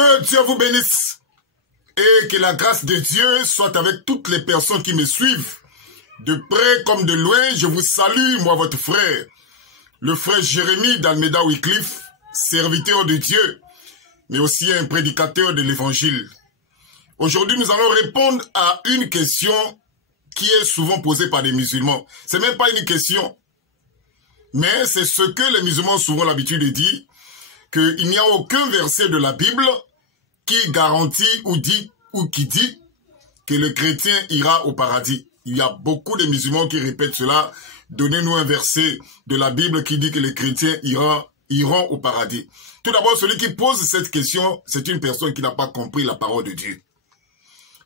Que Dieu vous bénisse et que la grâce de Dieu soit avec toutes les personnes qui me suivent. De près comme de loin, je vous salue, moi votre frère, le frère Jérémie d'Almeida Wycliffe, serviteur de Dieu, mais aussi un prédicateur de l'évangile. Aujourd'hui, nous allons répondre à une question qui est souvent posée par les musulmans. C'est même pas une question, mais c'est ce que les musulmans ont souvent l'habitude de dire, qu'il n'y a aucun verset de la Bible qui garantit ou qui dit que le chrétien ira au paradis. Il y a beaucoup de musulmans qui répètent cela. Donnez-nous un verset de la Bible qui dit que les chrétiens iront au paradis. Tout d'abord, celui qui pose cette question, c'est une personne qui n'a pas compris la parole de Dieu.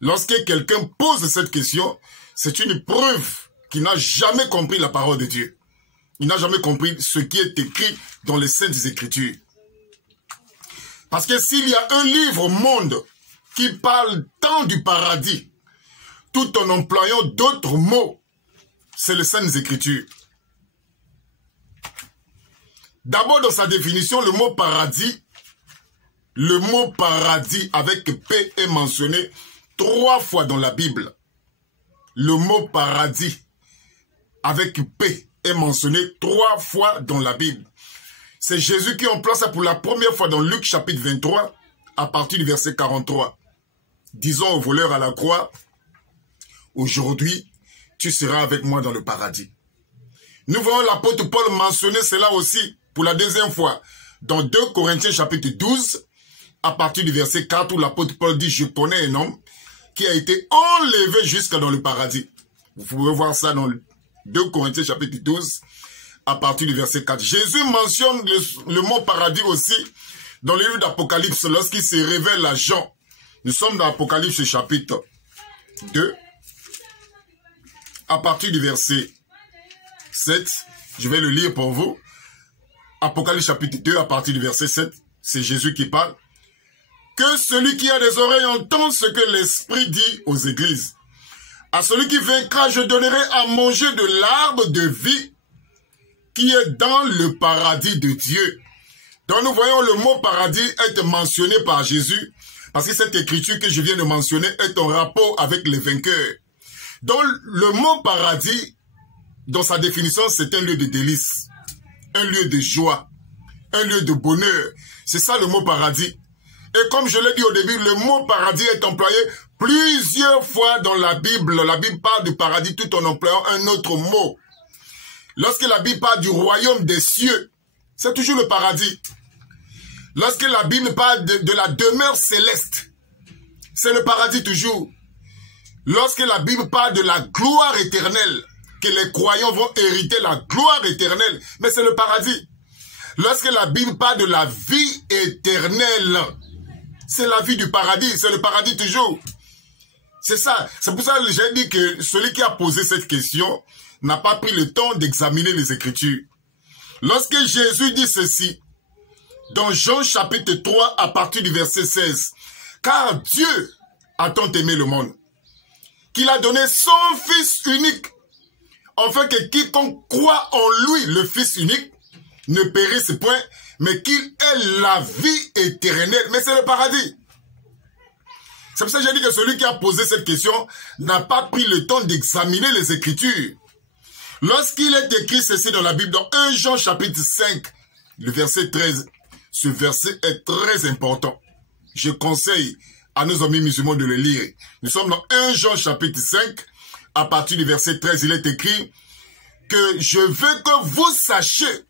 Lorsque quelqu'un pose cette question, c'est une preuve qu'il n'a jamais compris la parole de Dieu. Il n'a jamais compris ce qui est écrit dans les Saintes Écritures. Parce que s'il y a un livre au monde qui parle tant du paradis, tout en employant d'autres mots, c'est les Saintes Écritures. D'abord, dans sa définition, le mot paradis avec P est mentionné 3 fois dans la Bible. Le mot paradis avec P est mentionné 3 fois dans la Bible. C'est Jésus qui emploie ça pour la première fois dans Luc chapitre 23, à partir du verset 43. Disons au voleur à la croix, aujourd'hui, tu seras avec moi dans le paradis. Nous voyons l'apôtre Paul mentionner cela aussi pour la deuxième fois dans 2 Corinthiens chapitre 12, à partir du verset 4, où l'apôtre Paul dit, je connais un homme qui a été enlevé jusqu'à dans le paradis. Vous pouvez voir ça dans 2 Corinthiens chapitre 12, à partir du verset 4. Jésus mentionne le mot paradis aussi dans le livre d'Apocalypse lorsqu'il se révèle à Jean. Nous sommes dans Apocalypse chapitre 2, à partir du verset 7. Je vais le lire pour vous. Apocalypse chapitre 2, à partir du verset 7. C'est Jésus qui parle. Que celui qui a des oreilles entende ce que l'Esprit dit aux églises. À celui qui vaincra, je donnerai à manger de l'arbre de vie qui est dans le paradis de Dieu. Donc nous voyons le mot paradis être mentionné par Jésus, parce que cette écriture que je viens de mentionner est en rapport avec les vainqueurs. Donc le mot paradis, dans sa définition, c'est un lieu de délice, un lieu de joie, un lieu de bonheur. C'est ça le mot paradis. Et comme je l'ai dit au début, le mot paradis est employé plusieurs fois dans la Bible. La Bible parle du paradis tout en employant un autre mot. Lorsque la Bible parle du royaume des cieux, c'est toujours le paradis. Lorsque la Bible parle de la demeure céleste, c'est le paradis toujours. Lorsque la Bible parle de la gloire éternelle, que les croyants vont hériter la gloire éternelle, mais c'est le paradis. Lorsque la Bible parle de la vie éternelle, c'est la vie du paradis, c'est le paradis toujours. C'est ça. C'est pour ça que j'ai dit que celui qui a posé cette question n'a pas pris le temps d'examiner les Écritures. Lorsque Jésus dit ceci, dans Jean chapitre 3, à partir du verset 16, « Car Dieu a tant aimé le monde, qu'il a donné son Fils unique, afin que quiconque croit en lui, le Fils unique, ne périsse point, mais qu'il ait la vie éternelle. » Mais c'est le paradis. C'est pour ça que j'ai dit que celui qui a posé cette question n'a pas pris le temps d'examiner les Écritures. Lorsqu'il est écrit ceci dans la Bible, dans 1 Jean chapitre 5, le verset 13, ce verset est très important. Je conseille à nos amis musulmans de le lire. Nous sommes dans 1 Jean chapitre 5, à partir du verset 13, il est écrit que je veux que vous sachiez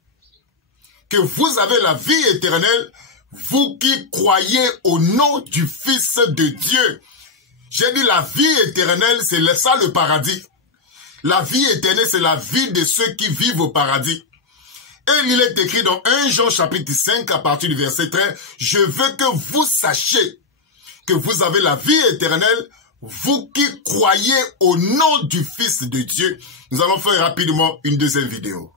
que vous avez la vie éternelle, vous qui croyez au nom du Fils de Dieu. J'ai dit la vie éternelle, c'est ça le paradis. La vie éternelle, c'est la vie de ceux qui vivent au paradis. Et il est écrit dans 1 Jean chapitre 5 à partir du verset 13, « Je veux que vous sachiez que vous avez la vie éternelle, vous qui croyez au nom du Fils de Dieu. » Nous allons faire rapidement une deuxième vidéo.